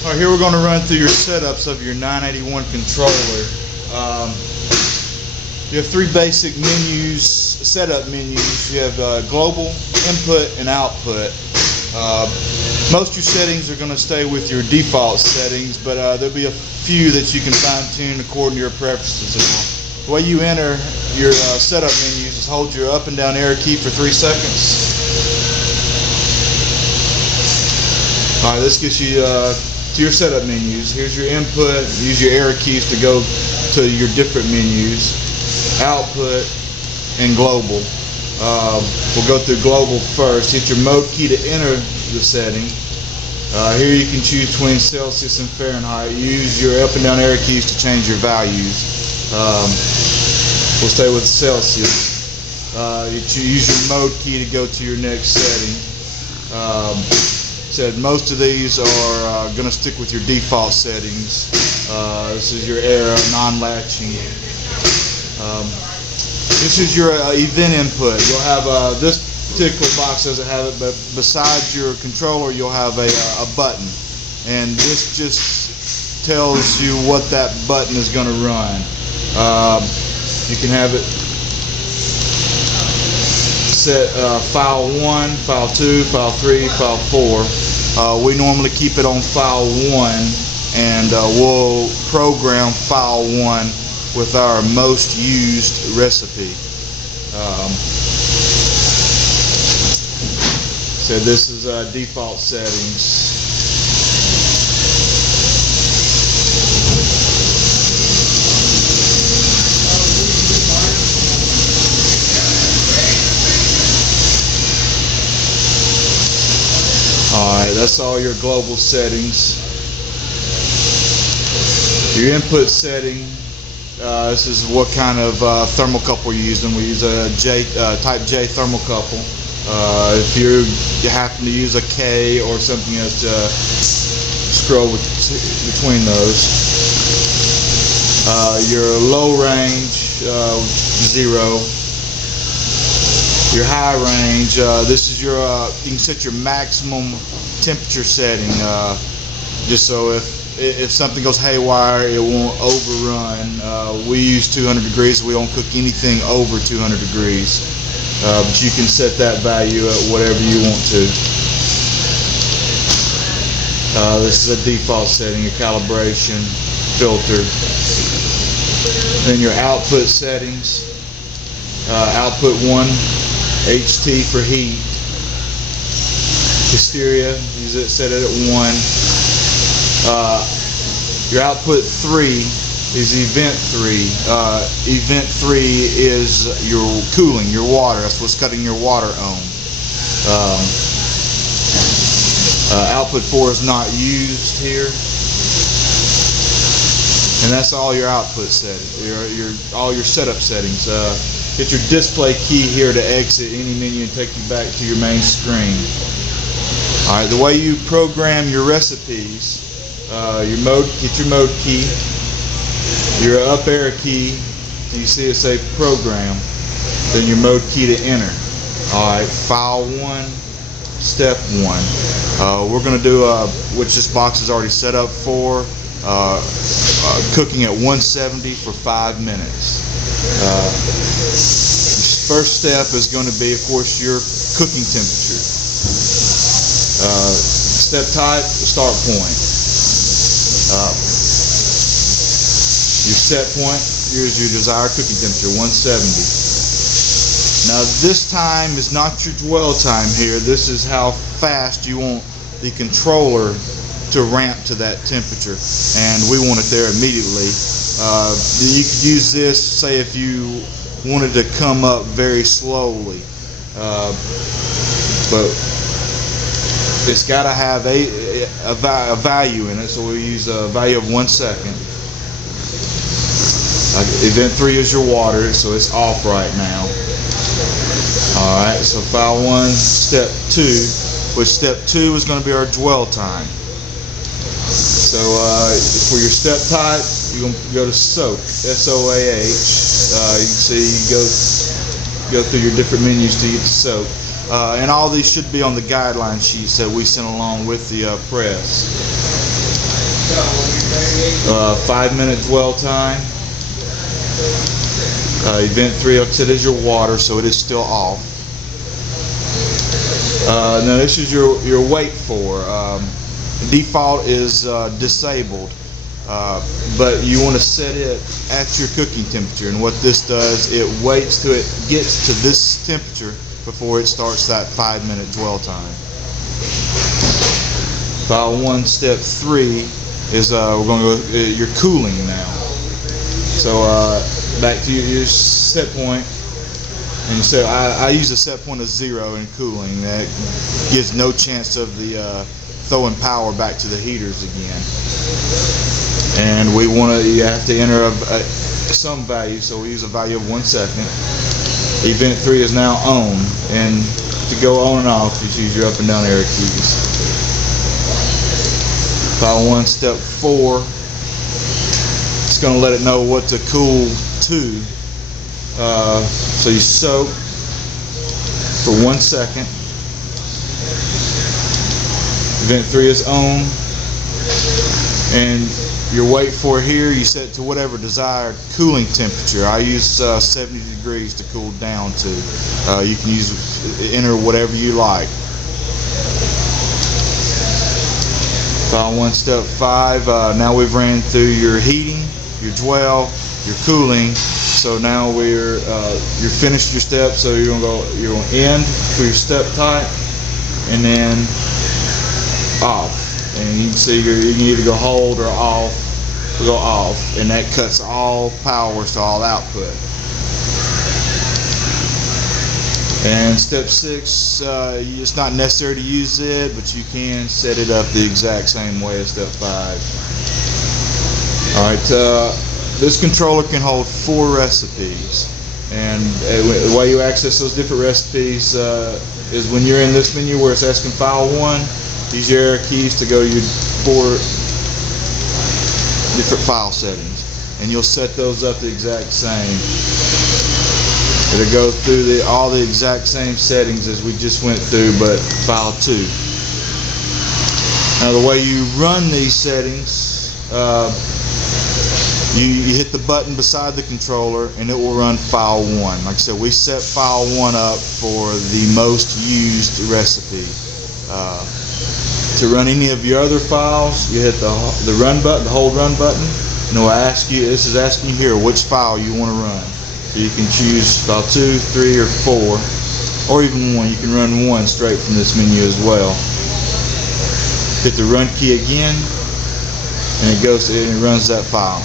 Alright, here we're going to run through your setups of your 981 controller. You have three basic menus, setup menus. You have global, input, and output. Most of your settings are going to stay with your default settings, but there'll be a few that you can fine tune according to your preferences. The way you enter your setup menus is hold your up and down arrow key for 3 seconds. Alright, this gets you to your setup menus. Here's your input. Use your arrow keys to go to your different menus. Output and global. We'll go through global first. Hit your mode key to enter the setting. Here you can choose between Celsius and Fahrenheit. Use your up and down arrow keys to change your values. We'll stay with Celsius. You use your mode key to go to your next setting. Said most of these are going to stick with your default settings. This is your arrow, non-latching. This is your event input. You'll have this particular box doesn't have it, but besides your controller, you'll have a button, and this just tells you what that button is going to run. You can have it set file 1, file 2, file 3, file 4. We normally keep it on file 1, and we'll program file 1 with our most used recipe. So this is default settings. Alright, that's all your global settings. Your input setting, this is what kind of thermocouple you're using. We use a type J thermocouple. If you happen to use a K or something else, scroll between those. Your low range, 0. Your high range, this is your, you can set your maximum temperature setting, just so if something goes haywire, it won't overrun. We use 200 degrees, we don't cook anything over 200 degrees, but you can set that value at whatever you want to. This is a default setting, your calibration, filter. Then your output settings, output 1. HT for heat. Hysteria, use it, set it at 1. Your output 3 is event 3. Event 3 is your cooling, your water. That's what's cutting your water on. Output 4 is not used here. And that's all your output settings, all your setup settings. Hit your display key here to exit any menu and take you back to your main screen. Alright, the way you program your recipes, hit your mode key, your up arrow key, and you see it say program, then your mode key to enter. Alright, file 1, step 1. We're going to do which this box is already set up for, cooking at 170 for 5 minutes. First step is going to be, of course, your cooking temperature. Step type, start point. Your set point, here's your desired cooking temperature, 170. Now this time is not your dwell time here. This is how fast you want the controller to ramp to that temperature, and we want it there immediately. You could use this, say, if you wanted to come up very slowly, but it's got to have a value in it, so we use a value of 1 second. Event 3 is your water, so it's off right now. Alright, so file 1, step 2, which step 2 is going to be our dwell time. So for your step type, you're going to go to soak, S-O-A-H. You can see you go through your different menus to get to soak. And all these should be on the guideline sheets that we sent along with the press. 5-minute dwell time. Event 3, like I said, is your water, so it is still off. Now this is your wait for. Default is disabled, but you want to set it at your cooking temperature. And what this does, it waits till it gets to this temperature before it starts that 5-minute dwell time. File 1, step 3 is we're going to go your cooling now. So back to your set point. And so I use a set point of 0 in cooling. That gives no chance of the throwing power back to the heaters again. And we want to, you have to enter some value, so we use a value of 1 second. Event 3 is now on, and to go on and off, you use your up and down arrow keys. File 1, step 4. It's going to let it know what to cool to. So you soak for 1 second. Event 3 is on, and your wait for here, you set to whatever desired cooling temperature. I use 70 degrees to cool down to. You can enter whatever you like. File 1, step 5. Now we've ran through your heating, your dwell, your cooling. So now you're finished your step. So you're gonna end for your step type, and then off. And you can see you can either go hold or off. Go off, and that cuts all powers to all output. And step 6, it's not necessary to use it, but you can set it up the exact same way as step 5. Alright, this controller can hold 4 recipes, and the way you access those different recipes is when you're in this menu where it's asking file 1, use your arrow keys to go to your 4 different file settings, and you'll set those up the exact same. It'll go through all the exact same settings as we just went through, but file 2. Now the way you run these settings, you hit the button beside the controller and it will run file 1. Like I said, we set file 1 up for the most used recipe. To run any of your other files, you hit the run button, the hold run button, and it will ask you, this is asking you here which file you want to run. So you can choose file 2, 3, or 4, or even 1. You can run 1 straight from this menu as well. Hit the run key again, and it runs that file.